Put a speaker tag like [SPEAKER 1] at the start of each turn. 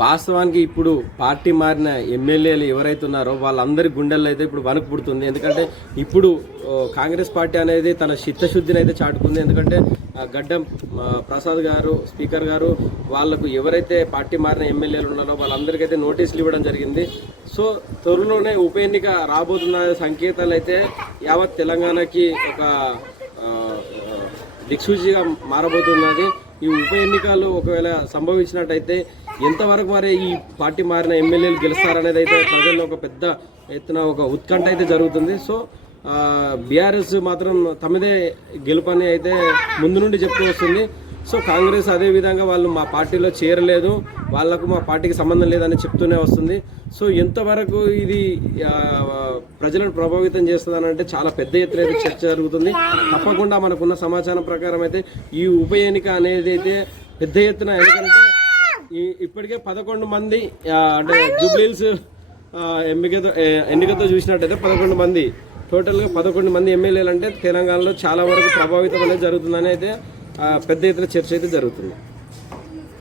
[SPEAKER 1] వాస్తవానికి ఇప్పుడు పార్టీ మారిన ఎమ్మెల్యేలు ఎవరైతే ఉన్నారో వాళ్ళందరి గుండెల్లో అయితే ఇప్పుడు వణుకు పుడుతుంది. ఎందుకంటే ఇప్పుడు కాంగ్రెస్ పార్టీ అనేది తన చిత్తశుద్ధిని అయితే చాటుకుంది. ఎందుకంటే గడ్డం ప్రసాద్ గారు స్పీకర్ గారు వాళ్ళకు ఎవరైతే పార్టీ మారిన ఎమ్మెల్యేలు ఉన్నారో వాళ్ళందరికీ అయితే నోటీసులు ఇవ్వడం జరిగింది. సో త్వరలోనే ఉప ఎన్నిక రాబోతున్న సంకేతాలు అయితే యావత్ తెలంగాణకి ఒక దిక్సూచిగా మారబోతున్నది. ఈ ఉప ఎన్నికలు ఒకవేళ సంభవించినట్టయితే ఎంతవరకు మరి ఈ పార్టీ మారిన ఎమ్మెల్యేలు గెలుస్తారనేది అయితే ప్రజల్లో ఒక పెద్ద ఎత్తున ఒక ఉత్కంఠ అయితే జరుగుతుంది. సో బీఆర్ఎస్ మాత్రం తమదే గెలుపని అయితే ముందు నుండి చెప్తూ వస్తుంది సో కాంగ్రెస్ అదే విధంగా వాళ్ళు మా పార్టీలో చేరలేదు. వాళ్ళకు మా పార్టీకి సంబంధం లేదని చెప్తూనే వస్తుంది. సో ఎంతవరకు ఇది ప్రజలను ప్రభావితం చేస్తుందని అంటే చాలా పెద్ద ఎత్తున అయితే చర్చ జరుగుతుంది. తప్పకుండా మనకున్న సమాచారం ప్రకారం అయితే ఈ ఉప ఎన్నిక అనేది అయితే పెద్ద ఎత్తున ఎందుకంటే ఇప్పటికే పదకొండు మంది అంటే జూబ్లీల్స్ ఎన్నికతో ఎన్నికతో చూసినట్టయితే పదకొండు మంది. టోటల్గా పదకొండు మంది ఎమ్మెల్యేలు అంటే తెలంగాణలో చాలా వరకు ప్రభావితం అనేది జరుగుతుందని అయితే పెద్ద ఎత్తున చర్చ అయితే జరుగుతుంది.